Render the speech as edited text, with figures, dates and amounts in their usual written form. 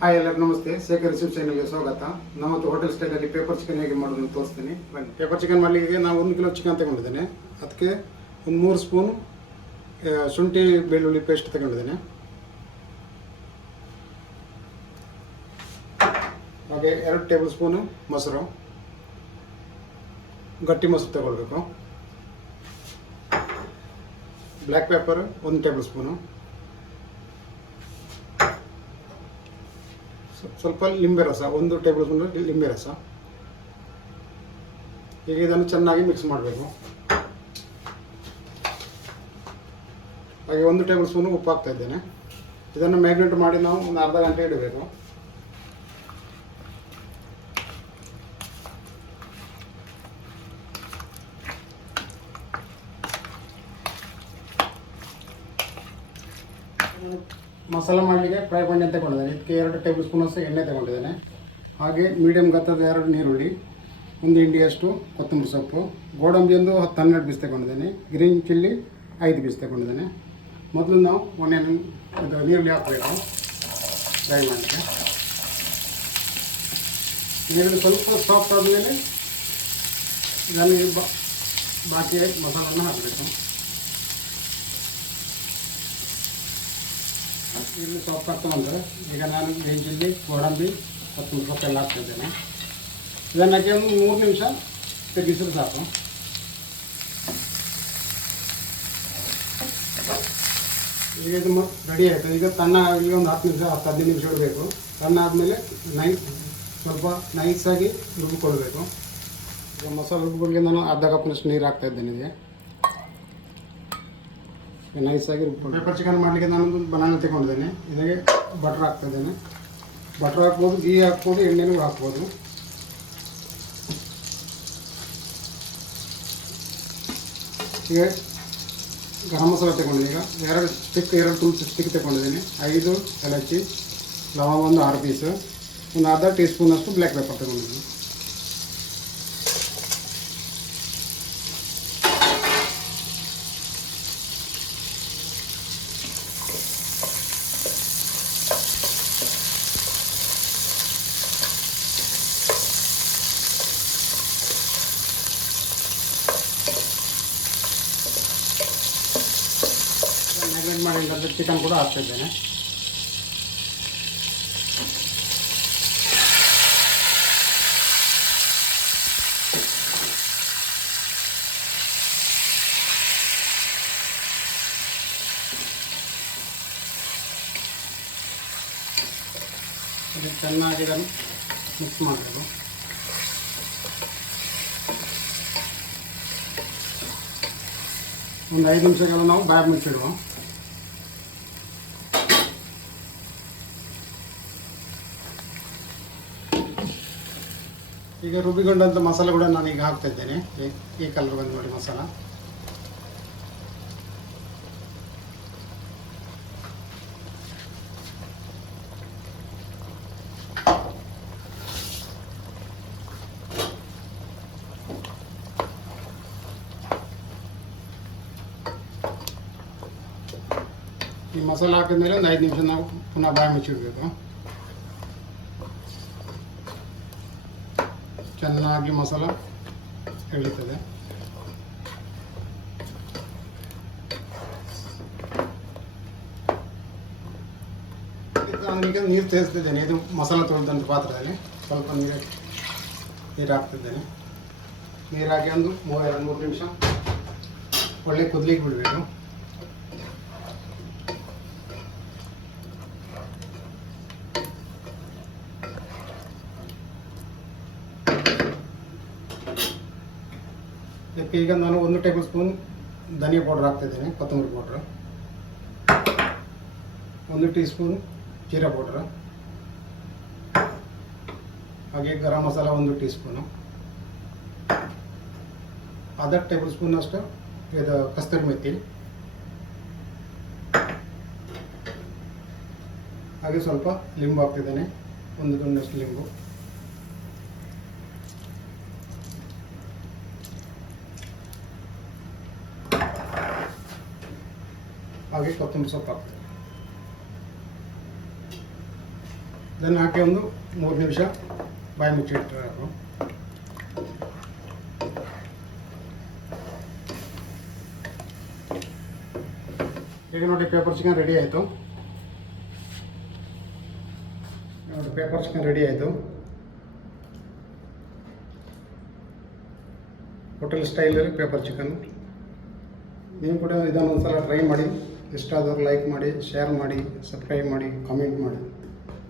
Hi ಎಲ್ಲರೂ ನಮಸ್ತೆ. Shekhar YouTube ಚಾನಲ್ಗೆ ಸ್ವಾಗತ. ನಮ್ಮದು ಹೋಟೆಲ್ ಸ್ಟೈಲಲ್ಲಿ ಪೇಪರ್ ಚಿಕನ್ ಹೇಗೆ ಮಾಡೋದು ಅಂತ ತೋರಿಸ್ತೀನಿ ಬನ್ನಿ. ಪೇಪರ್ ಚಿಕನ್ ಮಾಡಲಿಕ್ಕೆ ನಾವು 1 ಕಿಲೋ ಚಿಕನ್ ತಗೊಂಡಿದ್ದೇನೆ. ಅದಕ್ಕೆ ಒಂದು 3 ಸ್ಪೂನು ಶುಂಠಿ ಬೆಳ್ಳುಳ್ಳಿ ಪೇಸ್ಟ್ ತಗೊಂಡಿದ್ದೇನೆ. ಹಾಗೆ 2 ಟೇಬಲ್ ಸ್ಪೂನು ಮೊಸರು, ಗಟ್ಟಿ ಮೊಸರು ತಗೊಳ್ಬೇಕು. ಬ್ಲ್ಯಾಕ್ ಪೆಪ್ಪರ್ 1 ಟೇಬಲ್ ಸ್ಪೂನು, ಸ್ವಲ್ಪ ಲಿಂಬೆ ರಸ 1 ಟೇಬಲ್ ಸ್ಪೂನ್ ಲಿಂಬೆ ರಸ. ಈಗ ಇದನ್ನು ಚೆನ್ನಾಗಿ ಮಿಕ್ಸ್ ಮಾಡಬೇಕು. ಹಾಗೆ 1 ಟೇಬಲ್ ಸ್ಪೂನು ಉಪ್ಪು ಹಾಕ್ತಾ ಇದ್ದೇನೆ. ಇದನ್ನು ಮ್ಯಾಗ್ನೇಟ್ ಮಾಡಿ ನಾವು ಒಂದು ಅರ್ಧ ಗಂಟೆ ಇಡಬೇಕು. ಮಸಾಲೆ ಮಾಡಲಿಕ್ಕೆ ಫ್ರೈ ಪಾನ್ ತಗೊಂಡಿದ್ದೇನೆ. ಇದಕ್ಕೆ 2 ಟೇಬಲ್ ಸ್ಪೂನ್ ಅಷ್ಟು ಎಣ್ಣೆ ತಗೊಂಡಿದ್ದೇನೆ. ಹಾಗೆ ಮೀಡಿಯಮ್ ಗಾತ್ರದ 2 ಈರುಳ್ಳಿ, 1 ಇಂಡಿಯಷ್ಟು ಕೊತ್ತಂಬರಿ ಸೊಪ್ಪು, ಗೋಡಂಬಿ ಒಂದು 10-12 ಪೀಸ್ ತಗೊಂಡಿದ್ದೇನೆ. ಗ್ರೀನ್ ಚಿಲ್ಲಿ 5 ಪೀಸ್ ತಗೊಂಡಿದ್ದೇನೆ. ಮೊದಲು ನಾವು ನೀರುಳ್ಳಿ ಹಾಕಬೇಕು ಫ್ರೈ ಮಾಡಲಿಕ್ಕೆ. ನೀರುಳ್ಳಿ ಸ್ವಲ್ಪ ಸಾಫ್ಟ್ ಆದಮೇಲೆ ಇದನ್ನು ಬಾಕಿ ಮಸಾಲನ್ನು ಹಾಕಬೇಕು. ಇಲ್ಲಿ ಸಾಫ್ಟ್ ಆಗ್ತಾ ಬಂದರೆ ಈಗ ನಾನು ಗ್ರೀನ್ ಚಿಲ್ಲಿ, ಗೋಡಂಬಿ, ಕೊತ್ತಂಬರಿ ಸೊಪ್ಪು ಎಲ್ಲ ಹಾಕ್ತಿದ್ದೇನೆ. ಇದನ್ನು ಹಾಕಿ ಒಂದು 3 ನಿಮಿಷ ತಿರುಗಿಸಿದ್ರೆ ಸಾಕು. ಈಗ ಇದು ರೆಡಿ ಆಯಿತು. ಈಗ ತಣ್ಣ ಈಗ ಒಂದು 10 ನಿಮಿಷ 15 ನಿಮಿಷ ಇಡಬೇಕು. ತಣ್ಣ ಆದಮೇಲೆ ಸ್ವಲ್ಪ ನೈಸಾಗಿ ರುಬ್ಬಿಕೊಳ್ಬೇಕು. ಈಗ ಮಸಾಲೆ ರುಬ್ಬಿಗಳಿಗೆ ನಾನು ಅರ್ಧ ಕಪ್ನಷ್ಟು ನೀರು ಹಾಕ್ತಾಯಿದ್ದೇನೆ. ಇದಕ್ಕೆ ನೈಸಾಗಿ ರುಬ್ಕೊಂಡು ಪೇಪರ್ ಚಿಕನ್ ಮಾಡಲಿಕ್ಕೆ ನಾನೊಂದು ಬನಾನ ತಗೊಂಡಿದ್ದೇನೆ. ಇದಕ್ಕೆ ಬಟರ್ ಹಾಕ್ತಾಯಿದ್ದೇನೆ. ಬಟರ್ ಹಾಕ್ಬೋದು, ಗೀ ಹಾಕ್ಬೋದು, ಎಣ್ಣೆನೂ ಹಾಕ್ಬೋದು. ಈಗ ಗರಂ ಮಸಾಲ ತಗೊಂಡಿದ್ದೀನಿ. ಈಗ 2 ತುಳಸಿ ಸ್ಟಿಕ್ ತಗೊಂಡಿದ್ದೀನಿ. 5 ಏಲಕ್ಕಿ, ಲವಂಗ ಒಂದು 6 ಪೀಸು, ಒಂದು ಅರ್ಧ ಟೀ ಸ್ಪೂನಷ್ಟು ಬ್ಲ್ಯಾಕ್ ಪೆಪ್ಪರ್ ತಗೊಂಡಿದ್ದೀನಿ. ಮ್ಯಾಗ್ನೇಟ್ ಮಾಡಿದ ಚಿಕನ್ ಕೂಡ ಹಾಕ್ತಿದ್ದೇನೆ. ಅದು ಚೆನ್ನಾಗಿ ಇದನ್ನು ಮಿಕ್ಸ್ ಮಾಡಬೇಕು. ಒಂದು 5 ನಿಮಿಷಗಳ ನಾವು ಬಾಯಿ ಮುಚ್ಚಿಡುವ. ಈಗ ರುಬ್ಬಿಕೊಂಡಂಥ ಮಸಾಲೆ ಕೂಡ ನಾನು ಈಗ ಹಾಕ್ತಾ ಇದ್ದೇನೆ. ಈ ಕಲರ್ ಬಂದು ನೋಡಿ ಮಸಾಲ. ಈ ಮಸಾಲೆ ಹಾಕಿದ ಮೇಲೆ ಒಂದು 5 ನಿಮಿಷ ನಾವು ಪುನಃ ಬಾಯಿ ಮುಚ್ಚಿಡಬೇಕು. ಚೆನ್ನಾಗಿ ಮಸಾಲ ಎಳೀತದೆ. ನಾನೀಗ ನೀರು ಸೇರಿಸ್ತಿದ್ದೇನೆ. ಇದು ಮಸಾಲ ತೊಳೆದಂಥ ಪಾತ್ರದಲ್ಲಿ ಸ್ವಲ್ಪ ನೀರು ಹಾಕ್ತಿದ್ದೇನೆ. ನೀರು ಹಾಕಿ ಒಂದು 2-3 ನಿಮಿಷ ಒಳ್ಳೆ ಕುದಲಿಕ್ಕೆ ಬಿಡಬೇಕು. ಇದಕ್ಕೆ ಈಗ ನಾನು 1 ಟೇಬಲ್ ಸ್ಪೂನ್ ಧನಿಯಾ ಪೌಡರ್ ಹಾಕ್ತಿದ್ದೇನೆ, ಕೊತ್ತಂಬರಿ powder, 1 tea spoon jeera powder, ಹಾಗೆ ಗರಂ ಮಸಾಲ 1 ಟೀ ಸ್ಪೂನು, ಅರ್ಧ ಟೇಬಲ್ ಸ್ಪೂನ್ ಅಷ್ಟು ಇದು ಕಸ್ತೂರಿ ಮೆಥಿ, ಹಾಗೆ ಸ್ವಲ್ಪ ಲಿಂಬು ಹಾಕ್ತಿದ್ದೇನೆ, 1 ತುಂಡಷ್ಟು ಲಿಂಬು. ಹಾಗೆ ಕೊತ್ತಂಬರಿ ಸೊಪ್ಪು ಹಾಕ್ತೇವೆ. ಇದನ್ನು ಹಾಕಿ ಒಂದು 3 ನಿಮಿಷ ಬಾಯಿ ಮುಚ್ಚಿಟ್ಟಿರಬೇಕು. ಈಗ ನೋಡಿ ಪೇಪರ್ ಚಿಕನ್ ರೆಡಿ ಆಯಿತು. ನೋಡಿ ಪೇಪರ್ ಚಿಕನ್ ರೆಡಿ ಆಯಿತು. ಹೋಟೆಲ್ ಸ್ಟೈಲಲ್ಲಿ ಪೇಪರ್ ಚಿಕನ್. ನೀವು ಕೂಡ ಇದನ್ನು ಒಂದ್ಸಲ ಟ್ರೈ ಮಾಡಿ. ಇಷ್ಟ ಆದವ್ರು ಲೈಕ್ ಮಾಡಿ, ಶೇರ್ ಮಾಡಿ, ಸಬ್ಸ್ಕ್ರೈಬ್ ಮಾಡಿ, ಕಾಮೆಂಟ್ ಮಾಡಿ.